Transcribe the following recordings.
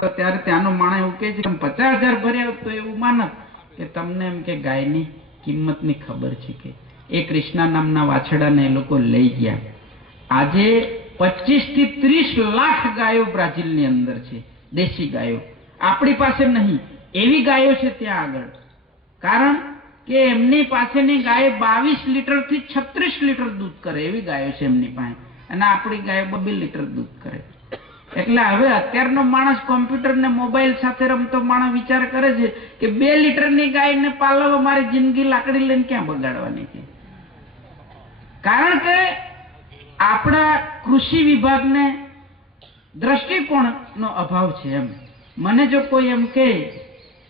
ત્યારે ત્યાંનો માણસ એવું કહે છે કે 50,000 ભર્યા તો એવું માનત કે તમને એમ કે ગાયની કિંમતની ખબર છે કે એ કૃષ્ણા નામના વાછડાને એ લોકો લઈ ગયા. આજે 25 થી 30 લાખ ગાયો બ્રાઝિલની અંદર છે, દેશી ગાયો. આપણી પાસે નહીં એવી ગાયો છે ત્યાં આગળ. કારણ કે એમની પાસેની ગાય 22 લીટર થી 36 લીટર દૂધ કરે એવી ગાયો છે એમની પાસે, અને આપણી ગાય 2 લીટર દૂધ કરે. એટલે હવે અત્યારનો માણસ કોમ્પ્યુટર ને મોબાઈલ સાથે રમતો માણસ વિચાર કરે છે કે 2 લીટરની ગાયને પાલવા મારી જિંદગી લાકડી લઈને ક્યાં બગાડવાની છે. કારણ કે આપણા કૃષિ વિભાગને દ્રષ્ટિકોણનો અભાવ છે. એમ મને જો કોઈ એમ કહે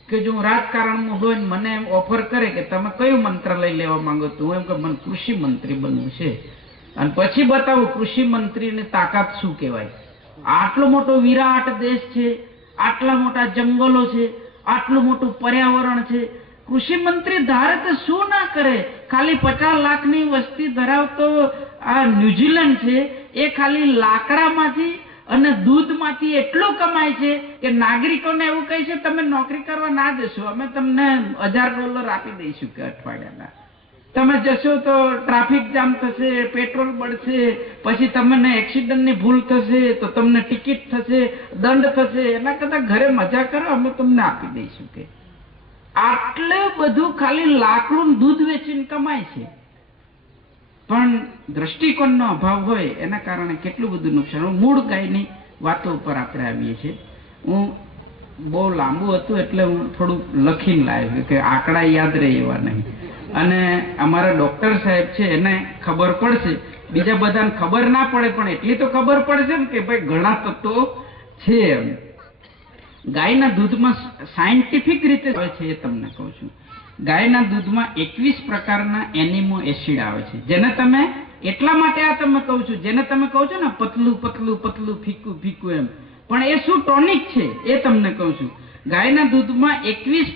કે જો હું રાજકારણમાં હોય ને મને એમ ઓફર કરે કે તમે કયું મંત્રાલય લેવા માંગો તો હું એમ કે મને કૃષિ મંત્રી બનવું છે, અને પછી બતાવું કૃષિ મંત્રીની તાકાત શું કહેવાય. આટલો મોટો વિરાટ દેશ છે, આટલા મોટા જંગલો છે, આટલું મોટું પર્યાવરણ છે, કૃષિ મંત્રી ધારે તો શું ના કરે. ખાલી 50 લાખની વસ્તી ધરાવતો આ ન્યુઝીલેન્ડ છે, એ ખાલી લાકડામાંથી અને દૂધમાંથી એટલું કમાય છે કે નાગરિકોને એવું કહે છે તમે નોકરી કરવા ના જશો, અમે તમને $1000 આપી દઈશું કે અઠવાડિયાના. તમે જશો તો ટ્રાફિક જામ થશે, પેટ્રોલ બળશે, પછી તમને એક્સિડન્ટની ભૂલ થશે તો તમને ટિકિટ થશે, દંડ થશે. એના કરતા ઘરે મજા કરો, અમે તમને આપી દઈશું કે. આટલું બધું ખાલી લાકડું દૂધ વેચીને કમાય છે. પણ દ્રષ્ટિકોણનો અભાવ હોય એના કારણે કેટલું બધું નુકસાન. મૂળ ગાયની વાતો ઉપર આપણે આવીએ છીએ. હું બહુ લાંબુ હતું એટલે હું થોડું લખીને લાવ્યો કે આંકડા યાદ રહે એવા નહીં. અને અમારા ડોક્ટર સાહેબ છે એને ખબર પડશે, બીજા બધાને ખબર ના પડે પણ એટલી તો ખબર પડશે ને કે ભાઈ ઘણા તત્વો છે. એમ ગાયના દૂધમાં સાયન્ટિફિક રીતે આવે છે એ તમને કહું છું. ગાયના દૂધમાં 21 પ્રકારના એનિમો એસિડ આવે છે, જેને તમે એટલા માટે આ તમે કહું છું, જેને તમે કહો છો ને પતલું પતલું પતલું ફીકું ફીકું એમ, પણ એ શું ટોનિક છે એ તમને કહું છું. ગાયના દૂધમાં 21